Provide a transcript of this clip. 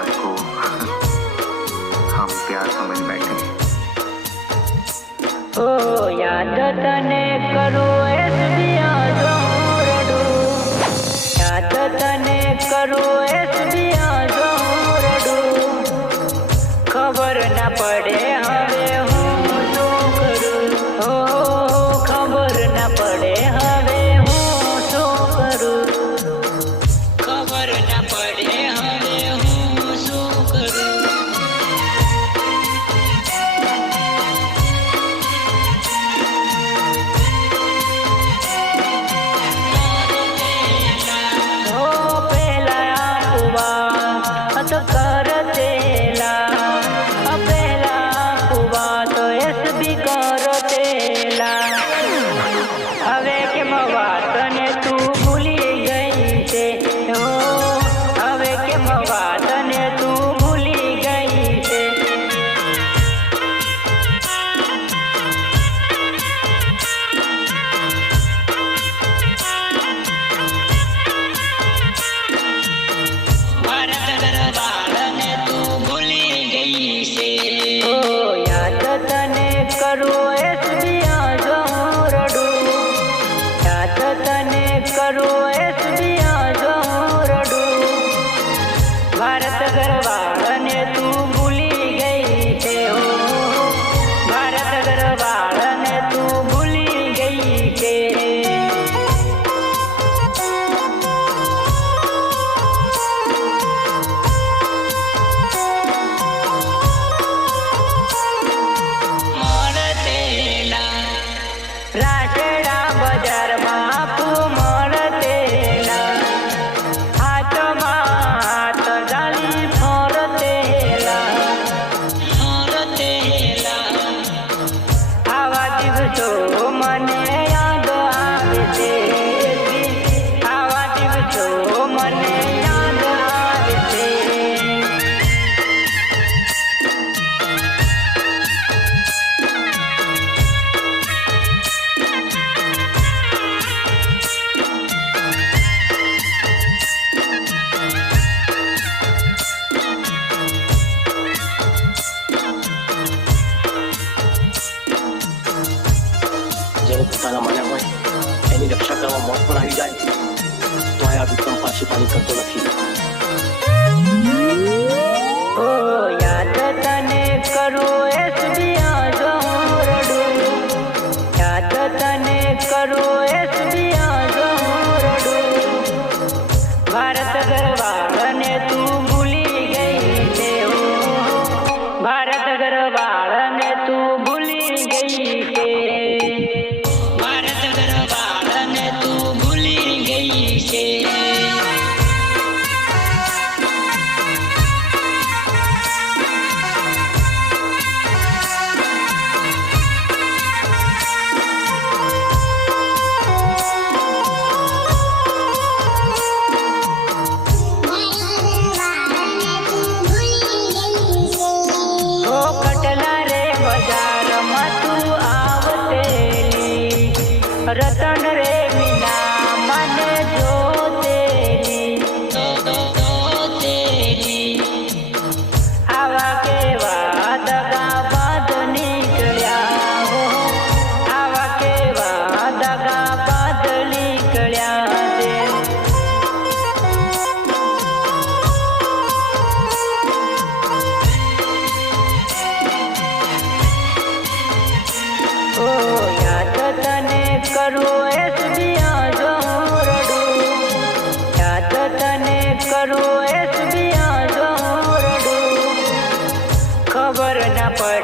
बात को हम प्यार समझ बैठे। ओ याद तने करूं एसबिया जोरडू, याद तने करूं एसबिया जोरडू, खबर ना पड़े हवे हूँ શું કરું, ओ खबर ना पड़े हवे हूँ શું करूं, खबर ना पड़े हवे हूँ શું करूं। હવે કેમ વાત ને તું ભૂલી ગઈ છે, હવે કેમ વાત ને તું ભૂલી ગઈ છે। ભારત દરબાર ને તું ભૂલી ગઈ છે, ઓ યાદ તને કરું એસબિયા જોરડું, યાદ તને કરું એસબિયા જોરડું, ભારત દરબાર ને તું ભૂલી ગઈ છે, ઓ ભારત દરબાર ને તું ભૂલી ગઈ છે। રાશેડા બજારમાં આપું મળતેલા, હાથમાં હાથ ગાલી ફરતેલા, આવા દિવસો મને યાદ આવે છે, આવા દિવસો મને યાદ આવે છે। જેને પોતાના માન્યા હોય એની રક્ષા કરવા મોત પણ આવી જાય તો આ વિક્રમ પાછી પાણી કરતો નથી। ઓ યાદ તને કરું એસબિયા જોરડું, યાદ તને કરું એસબિયા જોરડું, ભારત દરબાર ને તું ભૂલી ગઈ છે, ઓ ભારત દરબાર ને તું ભૂલી ગઈ છે, ભારત દરબાર ને તું ભૂલી ગઈ છે। ઓ કટલા રે બજારમાં તું આવતેલી, રતન રે મીના મને જોતેલી, આવા કેવા દગા બાદ નીકળ્યા, હો આવા કેવા દગા બાદ નીકળ્યા છે। ઓ યાદ તને કરું એસબિયા જોરડું, યાદ તને કરું એસબિયા જોરડું, ખબર ના પડે